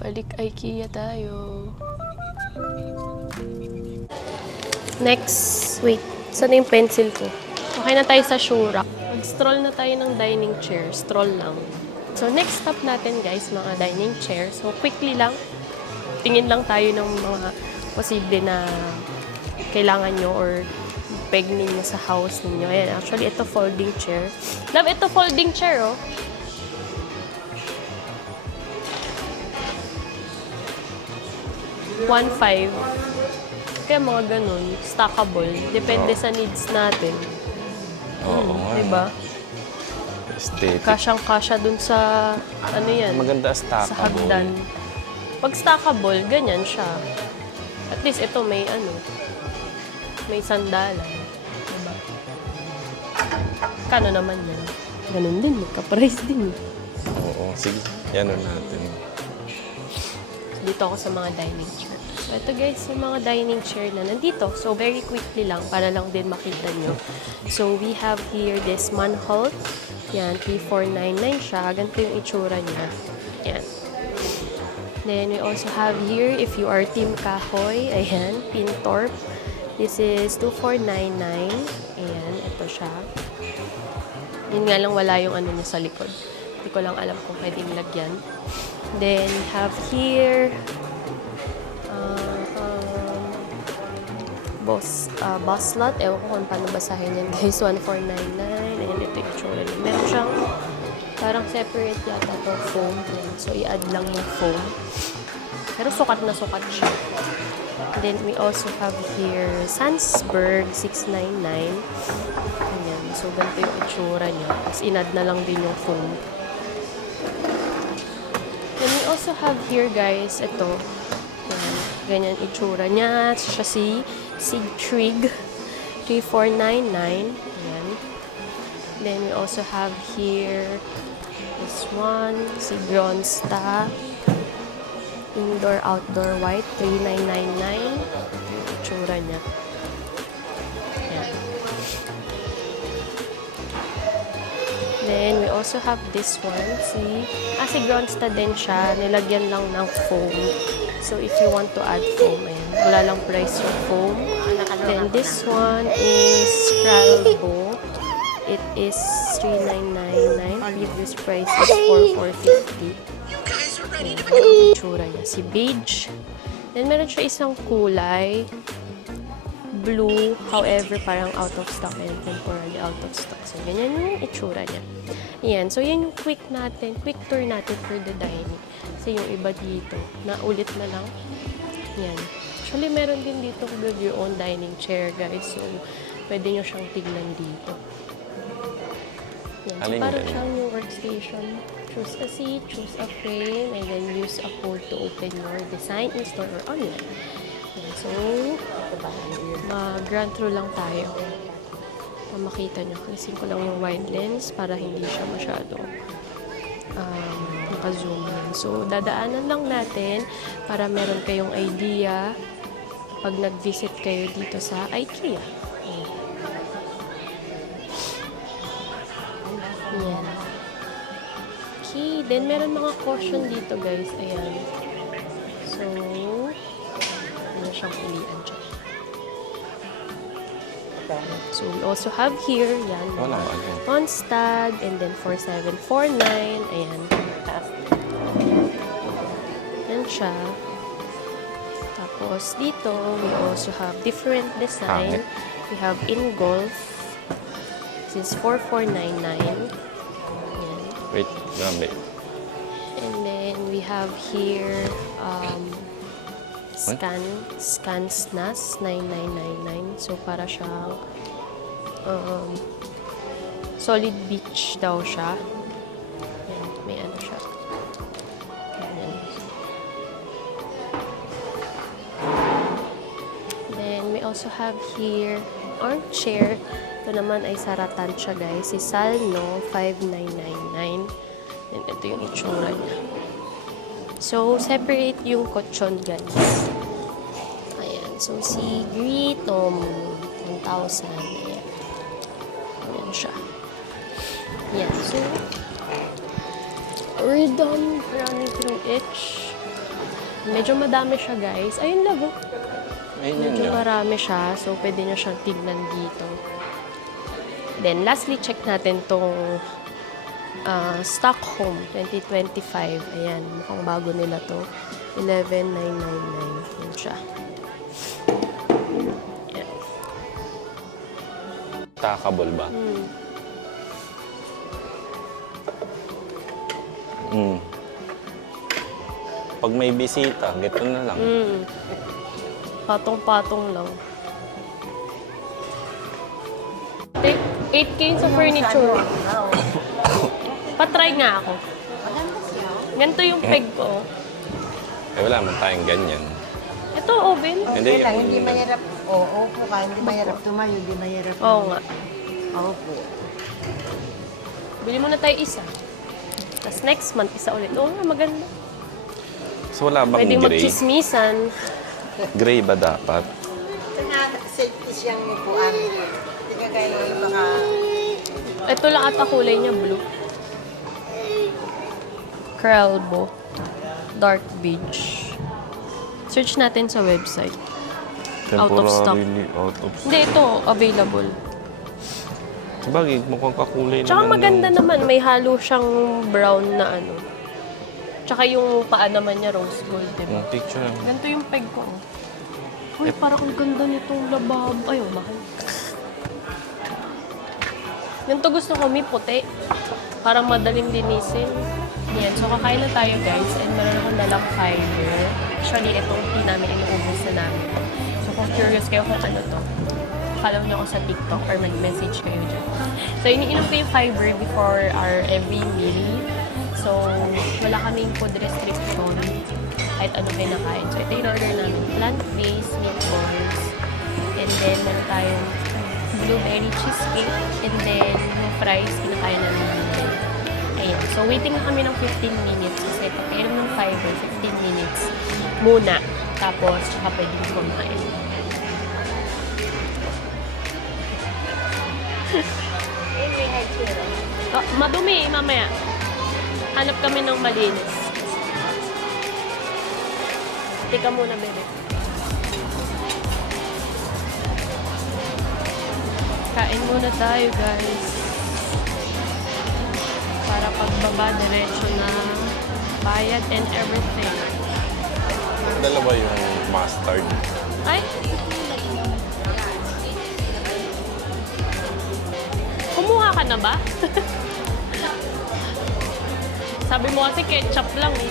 Balik IKEA tayo. Next, wait. Saan yung pencil ko? Okay na tayo sa shoe rack. Mag-stroll na tayo ng dining chair. Stroll lang. So, next stop natin, guys, mga dining chair. So, quickly lang. Tingin lang tayo ng mga posible na kailangan nyo or peg ninyo sa house ninyo. Ayan, actually, ito folding chair. Love, ito folding chair, oh. $1.5. Kaya mga ganun, stackable. Depende sa needs natin. Oo nga. Diba? Aesthetic. Kasyang-kasya dun sa, ano yan? Maganda Sa stackable. hagdan. Pag stackable, ganyan siya. At least ito may ano, may sandalan. Diba? Kano naman yan? Ganun din, magka-price din. Oo, sige. Yan natin. Dito ako sa mga dining chair. So, ito guys, yung mga dining chair na nandito. So, very quickly lang, para lang din makita nyo. So, we have here this Manholt. Yan, 3499 siya. Ganito yung itsura niya. Yan. Then, we also have here, if you are Team Kahoy, ayan, Pintorp. This is 2499. Ayan, ito siya. Yun nga lang, wala yung ano niya sa likod. Hindi ko lang alam kung pwedeng lagyan. Then, we have here, boss lot. Ewan ko kung paano basahin yan, guys. 1499. Ayan, ito yung tsura niya. Meron siyang parang separate yata ito, foam. Ayan. So, i-add lang yung foam. Pero sukat na sukat siya. Then, we also have here Sandsberg 699. Ayan. So, ganito yung itsura niya. Tapos, in-add na lang din yung foam. Then we also have here, guys, ito. Yan, ganyan itsura niya. Siya si Sigtrig 3499. Yan. Then we also have here this one, si Bronsta Indoor Outdoor White 3999. Itsura niya. Yan. Then we also have this one, si Gronsta din siya, nilagyan lang ng foam. So, if you want to add foam, ayan, wala lang price yung foam. Then, this one is Kralbo. It is $3,999. Previous price is $4,450. Ayan, ang itsura niya. Si Beige. Then, meron siya isang kulay. Blue, however, parang out of stock and temporarily out of stock. So, ganyan yung itsura niya. Ayan. So, yan yung quick tour natin for the dining. Kasi yung iba dito, naulit na lang. Yan. Actually, meron din dito build your own dining chair, guys. So, pwede nyo siyang tignan dito. Yan. So, parang siyang yung workstation. Choose a seat, choose a frame, and then use a code to open your design in-store or online. Yan. So, mag-run through lang tayo. Makita nyo. Alisin ko lang yung wide lens para hindi siya masyado naka-zoom in. So, dadaanan lang natin para meron kayong idea pag nag-visit kayo dito sa IKEA. Ayan. Okay. Then, meron mga caution dito, guys. Ayan. So, ano siyang pilian dyan. So, we also have here, yan, Ronstad, and then 4749, ayan. Yan siya. Tapos, dito, we also have different design. We have in golf. This is 4499. Ayan. Wait, grabe. And then, we have here, Scan SNAS 9999. So, para siyang solid beach daw siya. Ayan, may ano siya. Ayan. Then, we also have here armchair. Ito naman ay saratan siya, guys. Si Salno 5999. And ito yung itsura niya. So, separate yung kutsyon, guys. Ayan. So, si Gritom, 1,000. Ayan. Ayan siya. Ayan. So, we're done running through each. Medyo madami siya, guys. Ayun lang, oh. Ayun yun Medyo yun. marami siya. So, pwede nyo siyang tignan dito. Then, lastly, check natin tong Stockholm 2025. Ayan, mukhang bago nila to. 11,999. Yun siya. Ayan. Stackable ba? Pag may bisita, gito na lang. Patong-patong lang. 8K sa furniture. Patry nga ako. Ganito yung peg ko. Eh, wala man tayong ganyan. Ito, oven. Hindi, Kaya lang, yung- hindi mahirap. Oo po ka, hindi mahirap tumayo, hindi mahirap. Oo nga. Opo. Bili muna tayo isa. Tapos next month, isa ulit. Oo nga, maganda. So, wala bang Pwede gray? magchismisan. Gray ba dapat? Ito nga, safety siyang upuan. Hindi ka kaya yung baka... Ito lang ata kulay niya, blue. Krelbo. Dark beige. Search natin sa website. Out of stock. Temporarily out of stock. Hindi, ito, available. Sabagay, mukhang kakulay Tsaka naman maganda yung... naman, may halo siyang brown na ano. Tsaka yung paa naman niya rose gold, diba? Yung picture. Ganito yung peg ko. Oh. Uy, parang ang ganda nitong labab. Ay, oh, mahal. Ganito gusto ko, may puti. Parang madaling linisin. Yan, so kakain na tayo guys. And meron akong dalang fiber. Actually, itong tea namin, inuubos na namin. So kung curious kayo kung ano to, follow nyo ako sa TikTok or mag-message kayo dyan. So, iniinom ko yung fiber before our every meal. So, wala kaming food restriction. Kahit ano kinakain. So, ito yung order namin. Plant-based meatballs. And then, meron tayong blueberry cheesecake. And then, yung fries, kinakain namin dito. Ayan. So, waiting na kami ng 15 minutes. Kasi pag-inom ng fiber, 15 minutes muna. Tapos, tsaka pwedeng kumain. Oh, madumi, mamaya. Hanap kami ng malinis. Tika muna, bebe. Kain muna tayo, guys. Para pagbaba, diretso na bayad and everything. Dalawa yung mustard. Ay! Kumuha ka na ba? Sabi mo kasi ketchup lang eh.